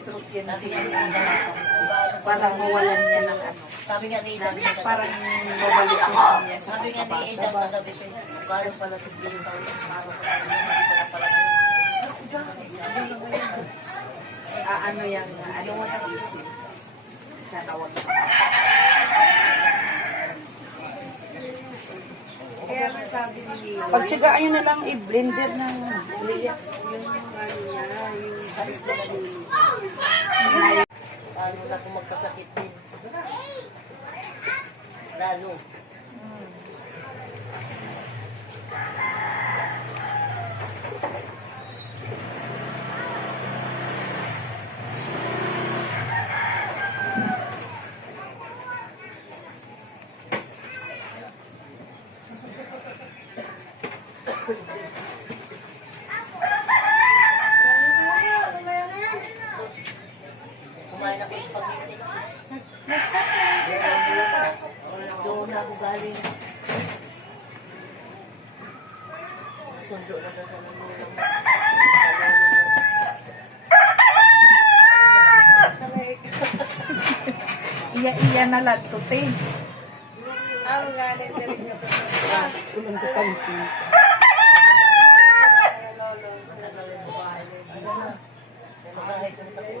pag na-stroke yan, parang mawalan niya ng ano. Sabi nga ni Idan, Parang mabalik ko niya sa sabi nga ni Idan kagabi ko, paano pala si Bill taon, paano pala, pala pala. Ah, ano yung, ano mo nang isip. Sana wag na. Kaya sabi ni Leo, Pagtsagaan nyo na lang i-blender ng liya. yung ano sa isla Paano na magkasakit din. Lalo. Iya-iya na lang to, te. Ulang sa pansin. Magahay ko na tapos.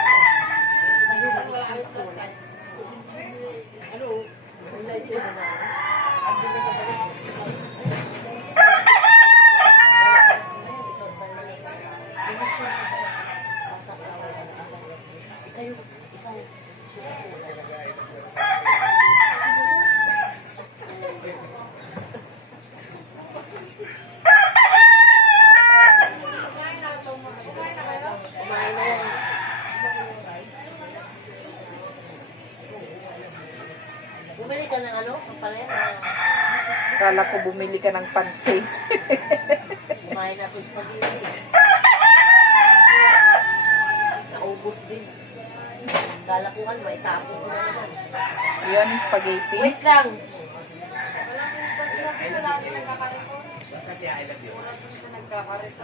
paperback. Bumili ka ng ano? Ang pala yan. Kala ko bumili ka ng pansit. Kumain na ako spaghetti. Naubos din. Kala ko kan, may tapo ko na naman. Yun, yung spaghetti. Wait lang.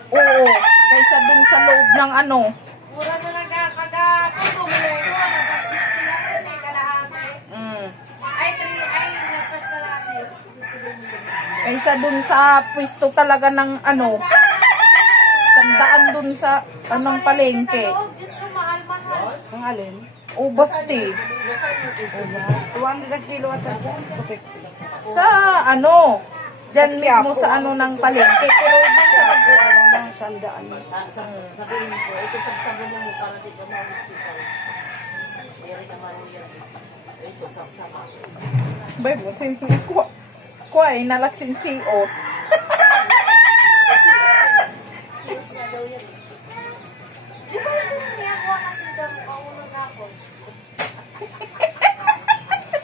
Oo, kaysa dun sa loob ng ano. Mura sa nagkakagako, bumili ko, nag-60 natin eh, kalahati. Mm. Ay, 3, ay, nagpas kalahati. Kaysa dun sa pwesto talaga ng ano. Tandaan dun sa anong palengke. Ang alin? O basti. Nasaan yung piso? 200 ang kilo at dyan. Sa ano. Diyan mismo sa ano ng palengke. Pero dun sa Ako ano lang, sandaan. Sa- Sabihin ko, ito sabsaban mo para di ka ma-hospital. Mayroon naman yan. Ito, sabsaba. Bay, busin ko. Kasi daw, maulog ako.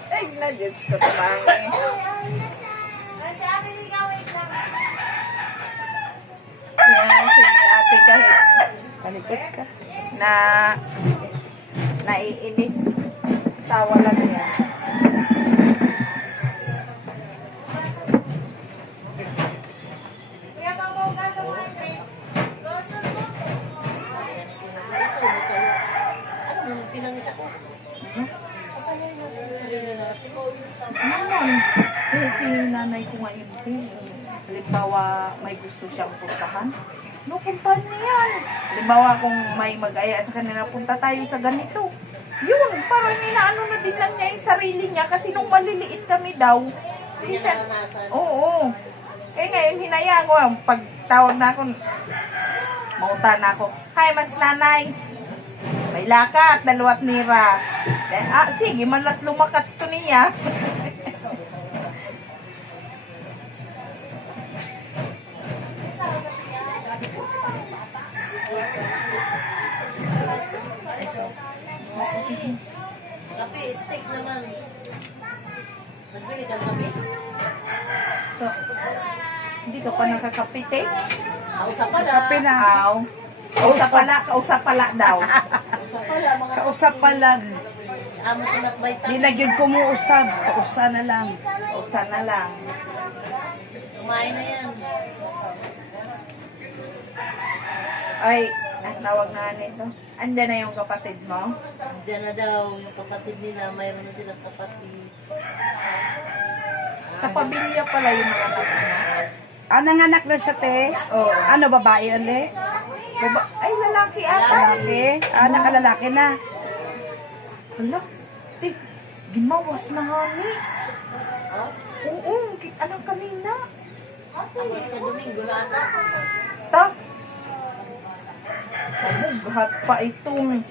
Ay, na, Diyos ko, lang. Yan si ate kahit Kalikot ka. na naiinis. Tawa lang yan. Kuya, babaw ka sa mga friends. Gosol mo. Ito, masaya. Ano mo, pinangis ako? Masaya yun. Sarili natin. Naman. Eh, si nanay ko ngayon din. Halimbawa, may gusto siyang puntahan. No, puntahan niya yan. Halimbawa, kung may mag-aya sa kanila, punta tayo sa ganito. Yun, parang inaano na din lang niya yung sarili niya kasi nung maliliit kami daw, Hindi siya, naranasan. Oo. Eh ngayon, na yan. Wow, pag tawag na ako, mauta na ako. Hi, mas nanay. May lakat, dalawat nira. Then, ah, sige, manat lumakats to niya. Kape, steak naman. Nagbili ka kape? So, hindi ka pa nakakapite. Kausa pala. Kape na. Aw. Kausap pala, kausap pala daw. Kausa pala, mga Kausap pa lang. amo tinakbay Di tayo. na yun kumuusap. Kausa na lang. Kausa na lang. Kumain na yan. Ay, ah, tawag na nito. Andyan na yung kapatid mo. Diyan na daw, yung kapatid nila, mayroon na silang kapatid. Sa pamilya pala yung mga anak niya. Ah, nanganak na siya, te? Oo. Ano, babae ulit? Baba, ay, lalaki ata. Lalaki? Ah, nakalalaki na. Hala, ti, gimawas na nga ni. Oo, ki- anong kanina? tapos ka Domingo na ata. Ta. Lahat pa itong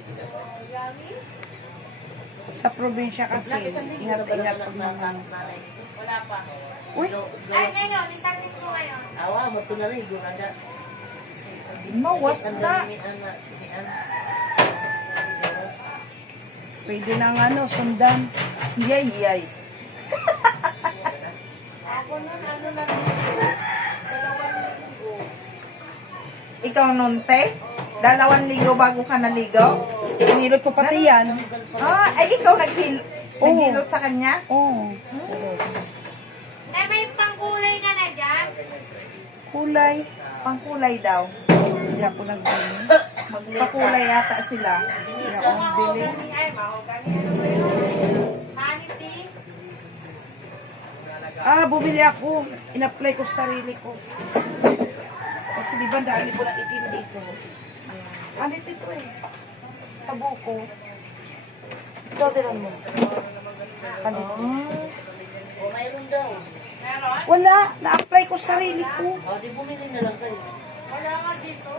Sa probinsya kasi, na ingat-ingat naman pag ng mga... Wala pa. Uy, Ay, ngayon, isang linggo ngayon. Awa, mo ito na rin, gurada. gimawas Ang na. pwede nang ano, sundan. Yay, yay. Ako nun, ano lang. Ikaw nun, te? Dalawang linggo bago ka naligo? Sinilot ko pati yan. Ah, ay ikaw naghil Oo. naghilot sa kanya? Oo. Eh, may pangkulay ka na dyan? Kulay. Pangkulay daw. Hindi ako nagbili. Magpakulay yata sila. Hindi ako nagbili. Ay? Ah, bumili ako. In-apply ko sa sarili ko. Kasi di ba dahil ko lang itim dito. Ano ito ito eh? Sa buko. Ito, tinan mo. Ano? O, mayroon daw. Wala. Na-apply ko sa sarili ko. O, di bumili na lang kayo. Wala nga dito.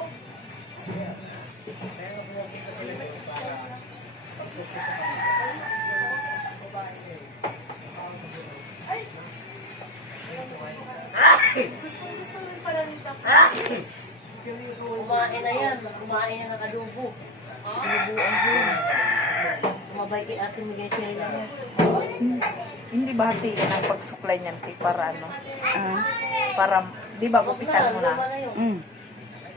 Kumain na yan. Kumain na nakadugo. Sinubuan ko yun. Sumabay kay ate Miguel Chela yan. Hindi ba hatiin ang pag-supply niyan, te, para ano? Ah. Para, di ba, gupitan mo na? Mm.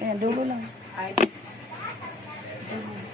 Kaya dulo lang. Ay, Ayusin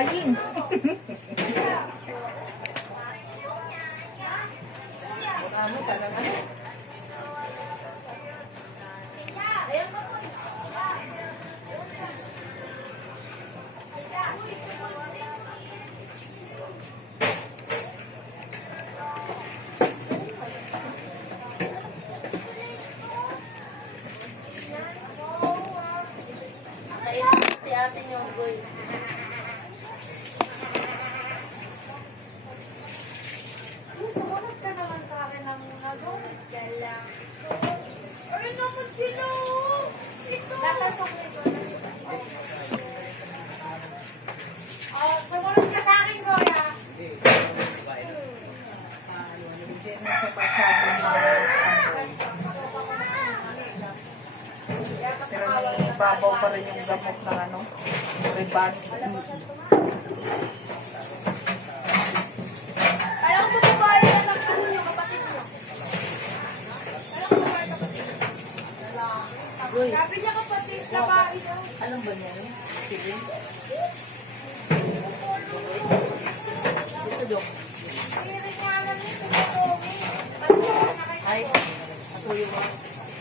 pa yun. pa rin yung gamot ng ano, rebats. Alam ko sa bahay na nagkaroon yung kapatid mo. Alam ko sa bahay kapatid mo. Sabi niya kapatid na bahay daw. Alam ba niya? Sige. Ito, Dok. Ay, ako yung...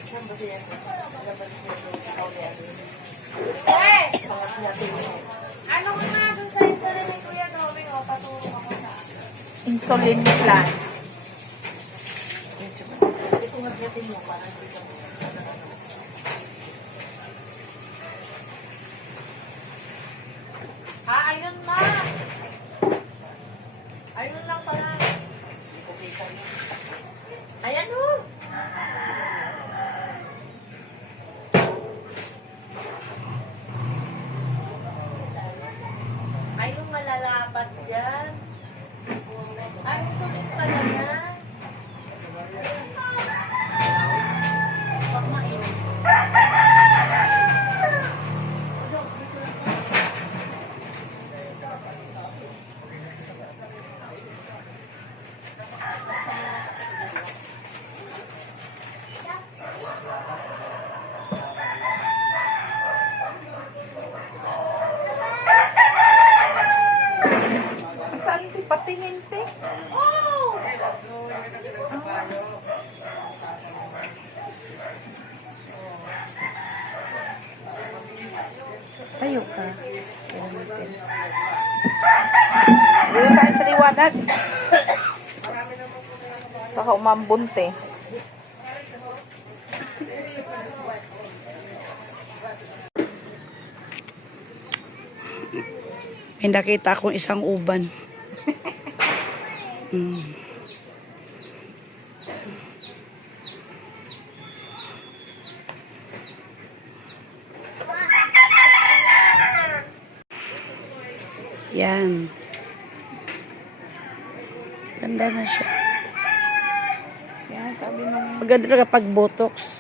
Saan ba siya? Dapat siya. Ako ano ko na dun sa installin ni Kuya Doming o paturo ako sa Insulin plan. Ito magdating mo para dito. Malalapat dyan. Ay, tulit pala yan. Pag mainit. Saan ti patingin te? Oh! Tayo ka. Dito tayo sa liwanag. Baka umambunte. May nakita akong isang uban. Mm. Yan. Ganda na siya. Yan, sabi nung Maganda talaga pag botox.